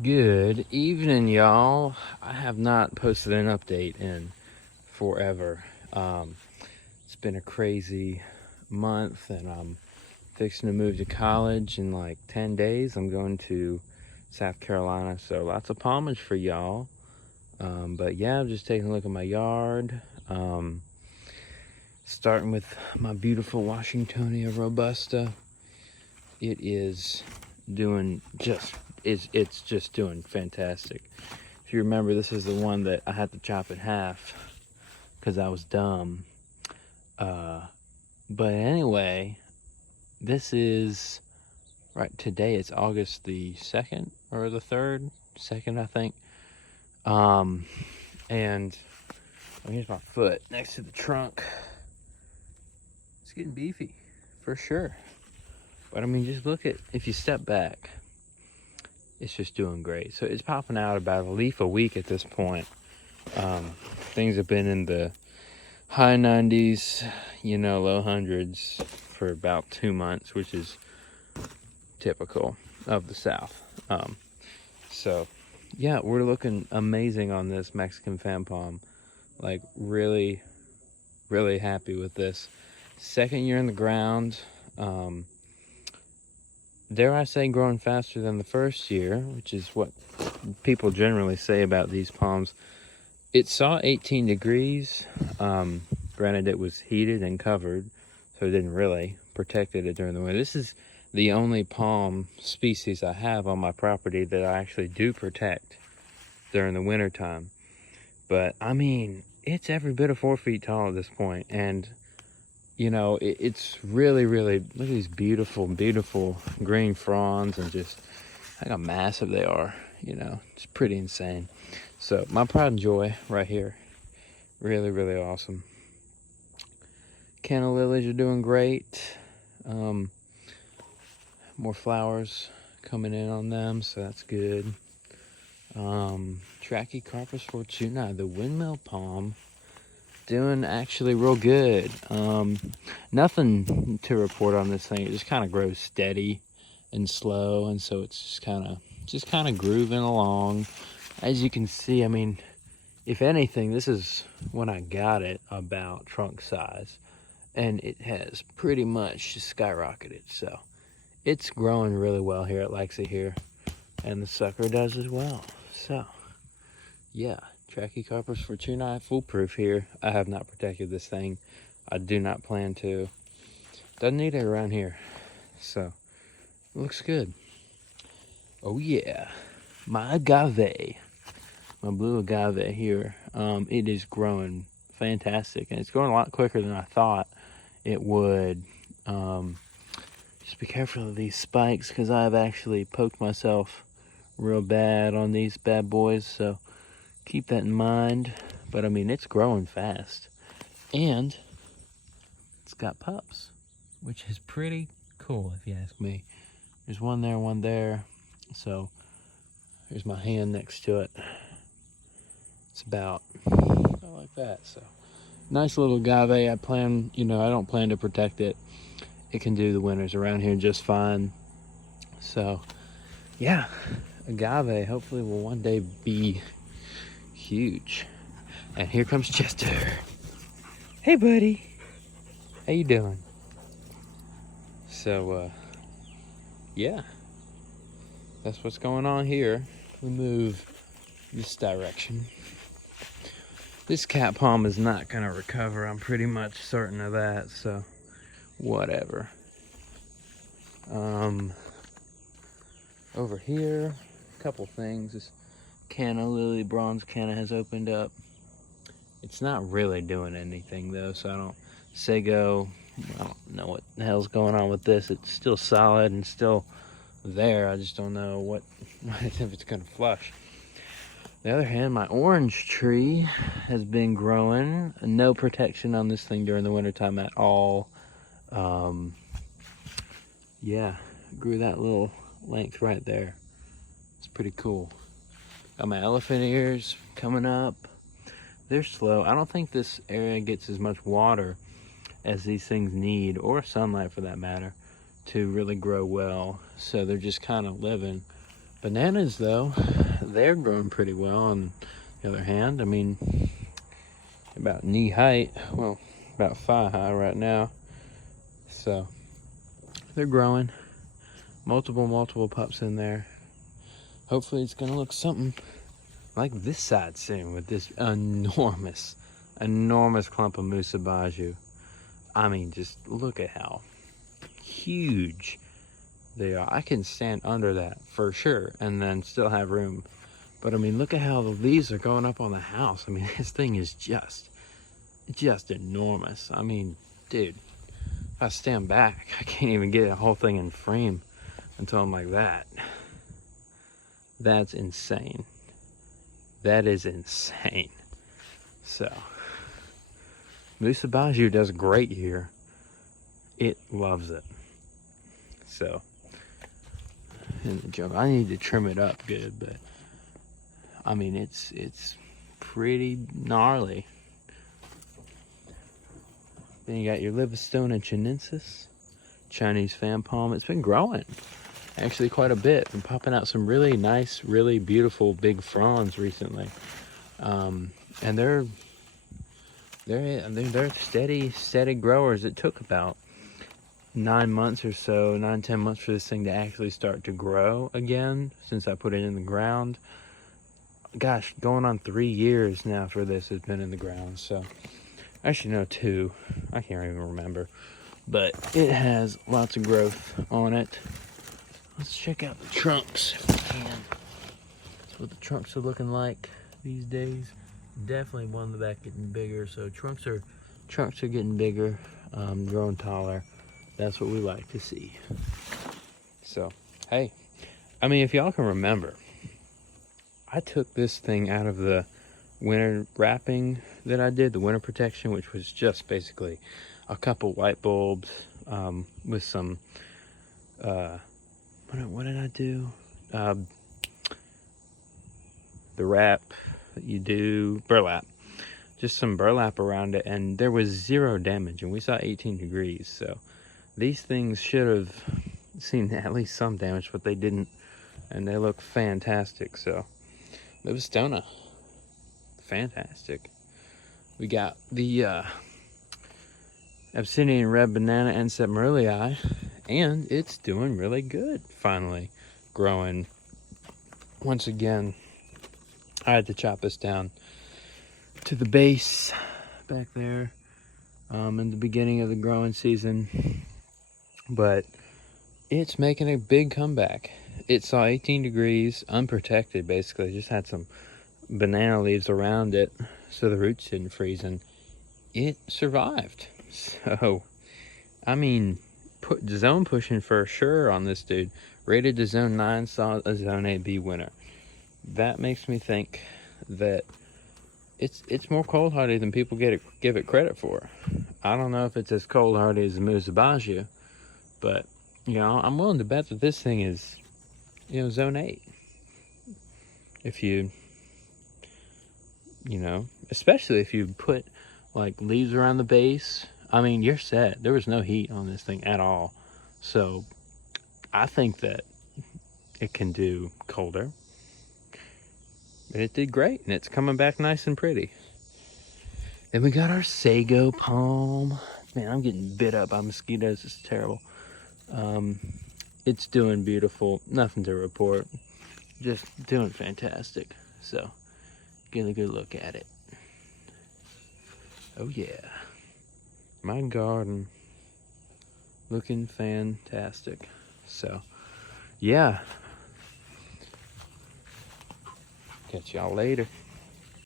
Good evening, y'all. I have not posted an update in forever. It's been a crazy month, and I'm fixing to move to college in like 10 days. I'm going to South Carolina, so lots of pomage for y'all. But yeah, I'm just taking a look at my yard. Starting with my beautiful Washingtonia Robusta. It is doing it's just doing fantastic. If you remember, this is the one that I had to chop in half because I was dumb. But anyway, this is right today. It's August the 2nd or the 3rd, 2nd, I think. And here's my foot next to the trunk. It's getting beefy for sure. But I mean, just look at, if you step back, it's just doing great. So it's popping out about a leaf a week at this point. Things have been in the high 90s, low hundreds for about 2 months, which is typical of the South. So yeah, we're looking amazing on this Mexican fan palm. Like really, really happy with this. Second year in the ground. Dare I say, growing faster than the first year, which is what people generally say about these palms. It saw 18 degrees. Granted, it was heated and covered, so it didn't really protect it during the winter. This is the only palm species I have on my property that I actually do protect during the winter time. But I mean, it's every bit of 4 feet tall at this point, and it's really, really, look at these beautiful, beautiful green fronds, and just look how massive they are. It's pretty insane. So my pride and joy right here. Really, really awesome. Canna lilies are doing great. More flowers coming in on them, so that's good. Trachycarpus fortuna, the Windmill Palm, doing actually real good. Nothing to report on this thing. It just kind of grows steady and slow, and so it's just kind of grooving along. As you can see, I mean, if anything, this is when I got it about trunk size, and it has pretty much just skyrocketed. So it's growing really well here. It likes it here, and the sucker does as well. So yeah, Trachycarpus fortuna, foolproof here. I have not protected this thing. I do not plan to. Doesn't need it around here. So, looks good. Oh yeah, my agave. My blue agave here. It is growing fantastic, and it's growing a lot quicker than I thought it would. Just be careful of these spikes, because I've actually poked myself real bad on these bad boys, so keep that in mind. But I mean, it's growing fast, and it's got pups, which is pretty cool if you ask me. There's one there, so here's my hand next to it. It's about like that. So nice little agave. I don't plan to protect it. It can do the winters around here just fine. So yeah, agave hopefully will one day be huge. And here comes Chester. Hey buddy, how you doing? So yeah, that's what's going on here. We move this direction. This cat palm is not gonna recover. I'm pretty much certain of that, so whatever. Over here, a couple things. This canna lily, bronze canna, has opened up. It's not really doing anything though, so Sago, I don't know what the hell's going on with this. It's still solid and still there. I just don't know if it's gonna flush. On the other hand, my orange tree has been growing. No protection on this thing during the wintertime at all. Yeah, grew that little length right there. It's pretty cool. Got my elephant ears coming up. They're slow. I don't think this area gets as much water as these things need, or sunlight for that matter, to really grow well. So they're just kind of living Bananas, though, they're growing pretty well. On the other hand, I mean, about knee height, well, about thigh high right now. So they're growing. Multiple pups in there. Hopefully it's gonna look something like this side soon with this enormous clump of Musabaju. I mean, just look at how huge they are. I can stand under that for sure and then still have room. But I mean, look at how the leaves are going up on the house. I mean, this thing is just enormous. I mean, dude, if I stand back, I can't even get the whole thing in frame until I'm like that. That's insane. That is insane. So, Musabaju does great here. It loves it. So, in the jungle, I need to trim it up good, but I mean, it's pretty gnarly. Then you got your Livingstone and Chinensis, Chinese fan palm. It's been growing actually quite a bit and popping out some really nice, really beautiful big fronds recently. And they're steady growers. It took about 9 months or so, 9-10 months for this thing to actually start to grow again since I put it in the ground. Gosh, going on 3 years now for this has been in the ground. So actually no, 2. I can't even remember, but it has lots of growth on it. Let's check out the trunks if we can. That's what the trunks are looking like these days. Definitely one in the back getting bigger. So trunks are getting bigger, growing taller. That's what we like to see. So, hey, I mean, if y'all can remember, I took this thing out of the winter wrapping that I did, the winter protection, which was just basically a couple white bulbs with some, what did I do? The wrap that you do, burlap. Just some burlap around it, and there was 0 damage, and we saw 18 degrees, so these things should have seen at least some damage, but they didn't, and they look fantastic. So Livingstone, fantastic. We got the Obsidian Red Banana and Sepmerlii, and it's doing really good, finally growing. Once again, I had to chop this down to the base back there in the beginning of the growing season, but it's making a big comeback. It saw 18 degrees unprotected, basically just had some banana leaves around it so the roots didn't freeze, and it survived. So I mean, zone pushing for sure on this dude. Rated to zone 9, saw a zone 8B winner. That makes me think that it's more cold hardy than people give it credit for. I don't know if it's as cold hardy as the Musabaju, but you know, I'm willing to bet that this thing is, you know, zone 8. If you know, especially if you put like leaves around the base, I mean, you're set. There was no heat on this thing at all. So I think that it can do colder. And it did great, and it's coming back nice and pretty. Then we got our Sago Palm. Man, I'm getting bit up by mosquitoes. It's terrible. It's doing beautiful. Nothing to report. Just doing fantastic. So, get a good look at it. Oh yeah. My garden looking fantastic. So, yeah. Catch y'all later.